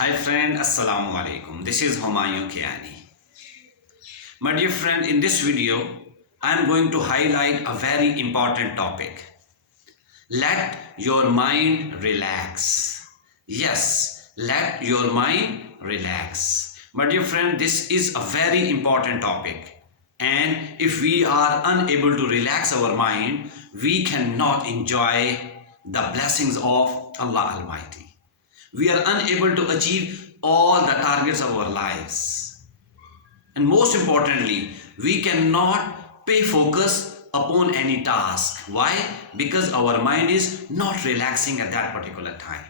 Hi friend, Assalamu alaikum. This is Humayun Kiani. My dear friend, in this video, I am going to highlight a very important topic. Let your mind relax. Yes, let your mind relax. My dear friend, this is a very important topic. And if we are unable to relax our mind, we cannot enjoy the blessings of Allah Almighty. We are unable to achieve all the targets of our lives. And most importantly, we cannot pay focus upon any task. Why? Because our mind is not relaxing at that particular time.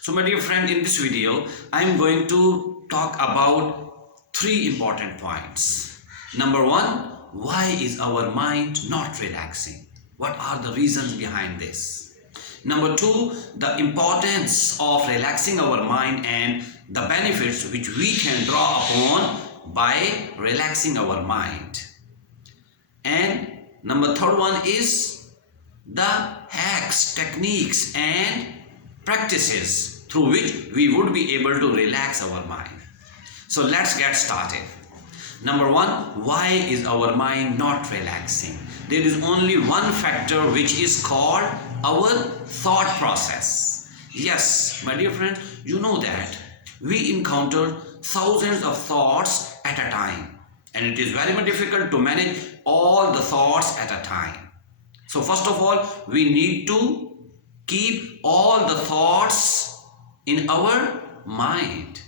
So my dear friend, in this video, I am going to talk about three important points. Number one, why is our mind not relaxing? What are the reasons behind this? Number two, the importance of relaxing our mind and the benefits which we can draw upon by relaxing our mind. And number third one is the hacks, techniques and practices through which we would be able to relax our mind. So let's get started. Number one, why is our mind not relaxing? There is only one factor which is called our thought process. Yes, my dear friend, you know that we encounter thousands of thoughts at a time, and it is very much difficult to manage all the thoughts at a time. So first of all, we need to keep all the thoughts in our mind.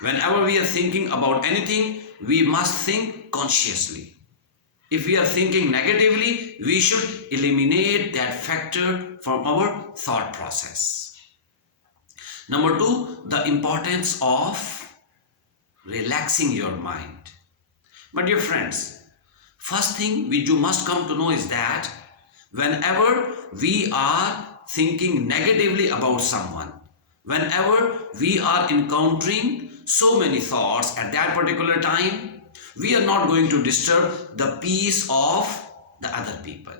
Whenever we are thinking about anything, we must think consciously. If we are thinking negatively, we should eliminate that factor from our thought process. Number two, the importance of relaxing your mind. My dear friends, first thing which you must come to know is that whenever we are thinking negatively about someone, whenever we are encountering so many thoughts at that particular time, we are not going to disturb the peace of the other people.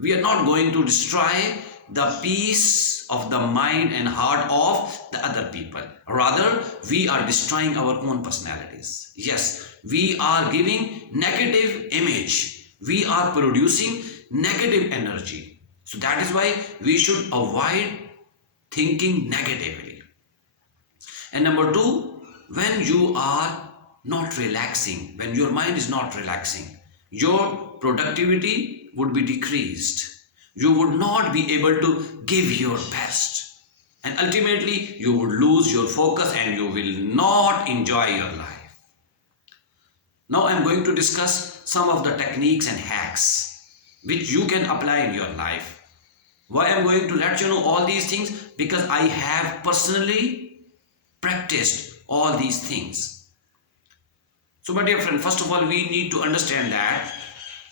We are not going to destroy the peace of the mind and heart of the other people. Rather, we are destroying our own personalities. Yes, we are giving negative image. We are producing negative energy. So that is why we should avoid thinking negatively. And number two, when you are not relaxing, when your mind is not relaxing, your productivity would be decreased. You would not be able to give your best. And ultimately, you would lose your focus and you will not enjoy your life. Now I am going to discuss some of the techniques and hacks which you can apply in your life. Why I am going to let you know all these things? Because I have personally practiced all these things. So my dear friend, first of all, we need to understand that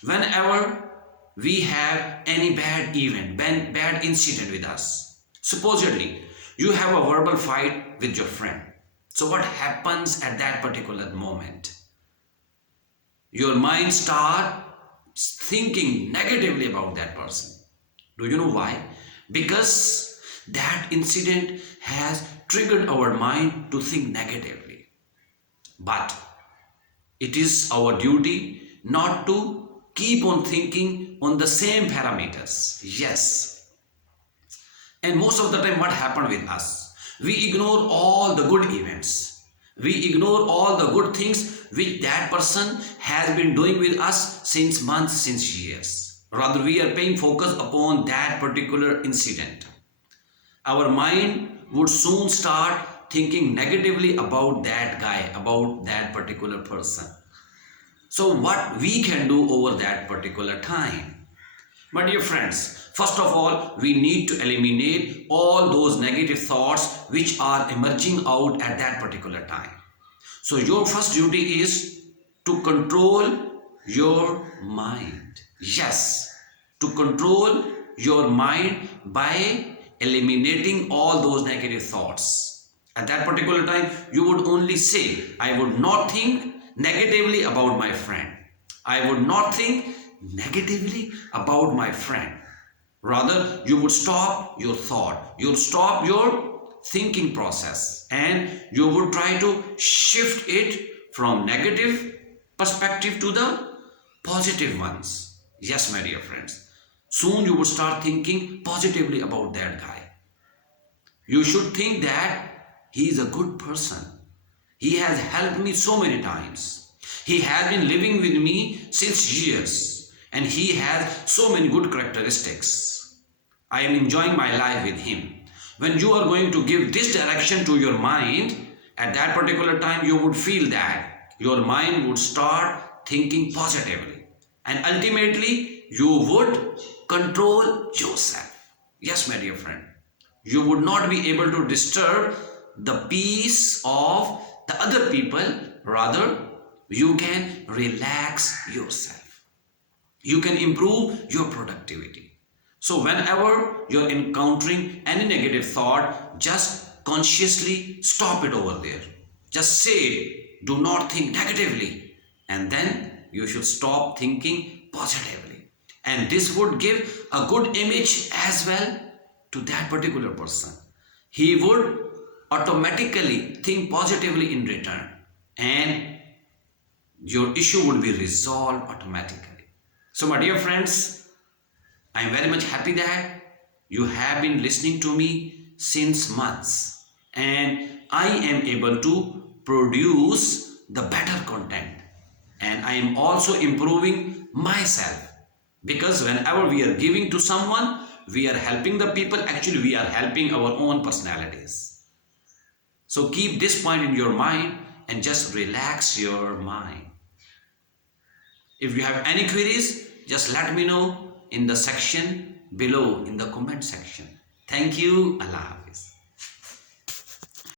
whenever we have any bad event, bad incident with us, supposedly you have a verbal fight with your friend. So what happens at that particular moment? Your mind starts thinking negatively about that person. Do you know why? Because that incident has triggered our mind to think negatively. But it is our duty not to keep on thinking on the same parameters. Yes. And most of the time what happened with us? We ignore all the good events. We ignore all the good things which that person has been doing with us since months, since years. Rather, we are paying focus upon that particular incident. Our mind would soon start thinking negatively about that guy, about that particular person. So what we can do over that particular time? My dear friends, first of all, we need to eliminate all those negative thoughts which are emerging out at that particular time. So your first duty is to control your mind. Yes, to control your mind by eliminating all those negative thoughts. At that particular time, you would only say, I would not think negatively about my friend. I would not think negatively about my friend. Rather, you would stop your thought. You would stop your thinking process and you would try to shift it from negative perspective to the positive ones. Yes, my dear friends. Soon you would start thinking positively about that guy. You should think that he is a good person. He has helped me so many times. He has been living with me since years and he has so many good characteristics. I am enjoying my life with him. When you are going to give this direction to your mind, at that particular time you would feel that your mind would start thinking positively and ultimately you would control yourself. Yes, my dear friend. You would not be able to disturb the peace of the other people. Rather, you can relax yourself. You can improve your productivity. So whenever you're encountering any negative thought, just consciously stop it over there. Just say, do not think negatively. And then you should stop thinking positively. And this would give a good image as well to that particular person. He would automatically think positively in return. And your issue would be resolved automatically. So my dear friends, I am very much happy that you have been listening to me since months and I am able to produce the better content and I am also improving myself because whenever we are giving to someone, we are helping the people. Actually, we are helping our own personalities. So keep this point in your mind and just relax your mind. If you have any queries, just let me know in the section below in the comment section. Thank you. Allah Hafiz.